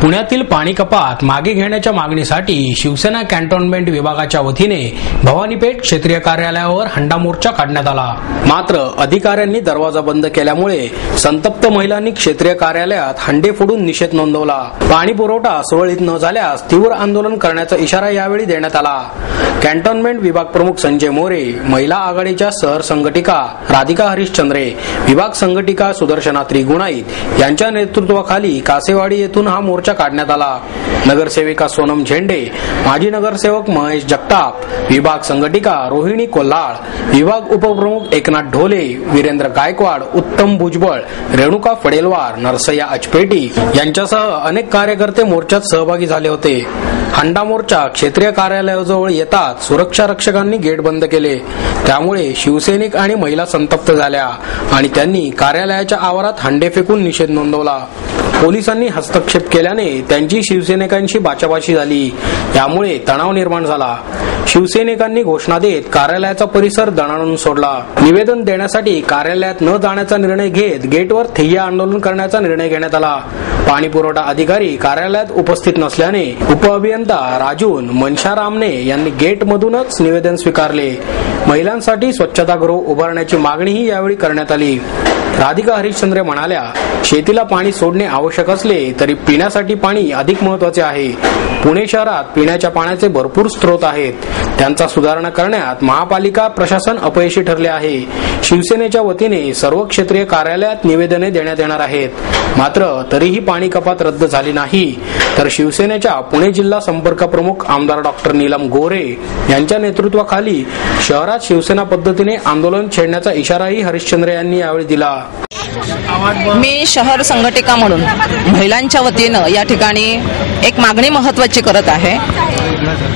पुण्यातील पाणी कपात मागे घेण्याच्या मागणीसाठी शिवसेना कॅन्टोन्मेंट विभागाच्या वतीने भवानीपेठ क्षेत्रीय कार्यालयावर हंडा मोर्चा काढण्यात आला। मात्र अधिकाऱ्यांनी दरवाजा बंद केल्यामुळे संतप्त महिलांनी क्षेत्रीय कार्यालयात हंडे फोडून निषेध नोंदवला। पाणी पुरवठा सुरळीत न झाल्यास तीव्र आंदोलन करण्याचा इशारा यावेळी देण्यात आला। कॅन्टोन्मेंट विभाग प्रमुख संजय मोरे, महिला आघाडीच्या शहर संघटिका राधिका हरिश्चंद्रे, विभाग संघटिका सुदर्शना त्रिगुणाईत यांच्या नेतृत्वाखाली कासेवाडी येथून हा मोर्चा काढण्यात आला। नगरसेविका सोनम झेंडे, माजी नगरसेवक महेश जगताप, विभाग संघटिका रोहिणी कोल्हाळ, विभाग उपप्रमुख एकनाथ ढोले, वीरेंद्र गायकवाड, उत्तम भुजबळ, रेणुका फडेलवार, नरसय्या अचपेटी यांच्यासह अनेक कार्यकर्ते मोर्चात सहभागी झाले होते। हंडा मोर्चा क्षेत्रीय कार्यालयाजवळ येताच सुरक्षा रक्षकांनी गेट बंद केले। त्यामुळे शिवसैनिक आणि महिला संतप्त झाल्या आणि त्यांनी कार्यालयाच्या आवारात हंडे फेकून निषेध नोंदवला। पोलिसांनी हस्तक्षेप केल्याने त्यांची शिवसैनिकांशी बाचाबाची झाली। यामुळे तणाव निर्माण झाला। शिवसैनिकांनी घोषणा देत कार्यालयाचा परिसर दणाणून सोडला। निवेदन देण्यासाठी कार्यालयात न जाण्याचा निर्णय घेत गेटवर ठिय्या आंदोलन करण्याचा निर्णय घेण्यात आला। पाणी पुरवठा अधिकारी कार्यालयात उपस्थित नसल्याने उपअभियंता राजून मनशारामने यांनी गेटमधूनच निवेदन स्वीकारले। महिलांसाठी स्वच्छतागृह उभारण्याची मागणीही यावेळी करण्यात आली। राधिका हरिश्चंद्रे म्हणाल्या, शेतीला पाणी सोडणे आवश्यक असले तरी पिण्यासाठी पाणी अधिक महत्त्वाचे आहे। पुणे शहरात पिण्याच्या पाण्याचे भरपूर स्रोत आहेत, त्यांचा सुधारणा करण्यात महापालिका प्रशासन अपयशी ठरले आहे। शिवसेनेच्या वतीने सर्व क्षेत्रीय कार्यालयात निवेदने देण्यात येणार आहेत। मात्र तरीही पाणी कपात रद्द झाली नाही तर शिवसेनेच्या पुणे जिल्हा संपर्क प्रमुख आमदार डॉक्टर नीलम गोरे यांच्या नेतृत्वाखाली शहरात शिवसेना पद्धतीने आंदोलन छेडण्याचा इशाराही हरिश्चंद्रे यांनी यावेळी दिला। मी शहर संघटिका म्हणून महिलांच्या वतीनं या ठिकाणी एक मागणी महत्त्वाची करत आहे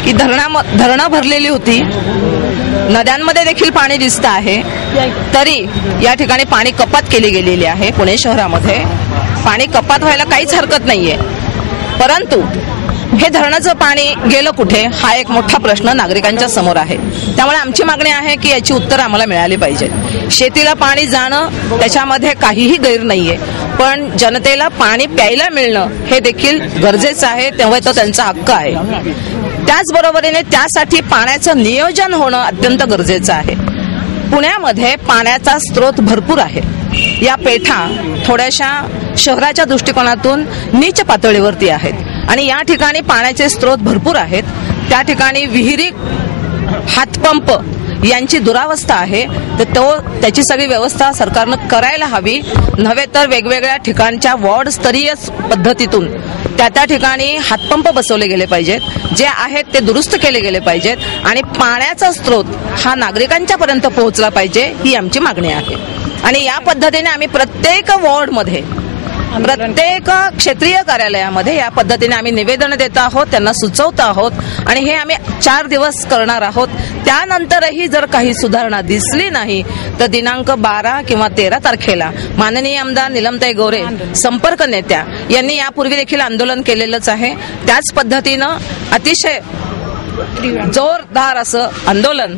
की धरणं भरलेली होती, नद्यांमध्ये देखील पाणी दिसतं आहे, तरी या ठिकाणी पाणी कपात केली गेलेली आहे। पुणे शहरामध्ये पाणी कपात व्हायला काहीच हरकत नाहीये, परंतु हे धरणाचं पाणी गेलं कुठे हा एक मोठा प्रश्न नागरिकांच्या समोर आहे। त्यामुळे आमची मागणी आहे की याची उत्तर आम्हाला मिळाली पाहिजे। शेतीला पाणी जाणं त्याच्यामध्ये काहीही गैर नाहीये, पण जनतेला पाणी प्यायला मिळणं हे देखील गरजेचं आहे, तेव्हा तो त्यांचा हक्क आहे। त्याचबरोबरीने त्यासाठी पाण्याचं नियोजन होणं अत्यंत गरजेचं आहे। पुण्यामध्ये पाण्याचा स्रोत भरपूर आहे। या पेठा थोड्याशा शहराच्या दृष्टिकोनातून नीच पातळीवरती आहेत आणि या ठिकाणी पाण्याचे स्रोत भरपूर आहेत। त्या ठिकाणी विहिरी, हातपंप यांची दुरावस्था आहे, तर त्याची सगळी व्यवस्था सरकारनं करायला हवी। नव्हे तर वेगवेगळ्या ठिकाणच्या वॉर्ड स्तरीय पद्धतीतून त्या ठिकाणी हातपंप बसवले गेले पाहिजेत, जे आहेत ते दुरुस्त केले गेले पाहिजेत आणि पाण्याचा स्रोत हा नागरिकांच्या पर्यंत पोहोचला पाहिजे, ही आमची मागणी आहे। आणि या पद्धतीने आम्ही प्रत्येक वॉर्डमध्ये, प्रत्येक क्षेत्रीय कार्यालयामध्ये या पद्धतीने आम्ही निवेदन देत आहोत, त्यांना सुचवत आहोत आणि हे आम्ही 4 दिवस करणार आहोत। त्यानंतरही जर काही सुधारणा दिसली नाही तर दिनांक 12 किंवा 13 तारखेला माननीय आमदार नीलमताई गोरे संपर्क नेत्या यांनी यापूर्वी देखील आंदोलन केलेलंच आहे। त्याच पद्धतीनं अतिशय जोरदार असं आंदोलन